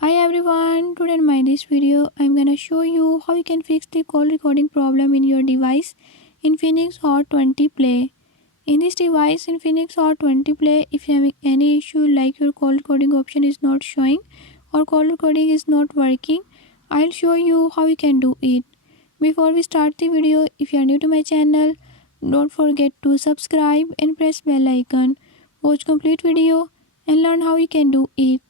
Hi everyone, today in my this video I'm gonna show you how you can fix the call recording problem in your device Infinix Hot 20 Play. In this device Infinix Hot 20 Play, if you have any issue like your call recording option is not showing or call recording is not working, I'll show you how you can do it. Before we start the video, if you are new to my channel, don't forget to subscribe and press bell icon. Watch complete video and learn how you can do it.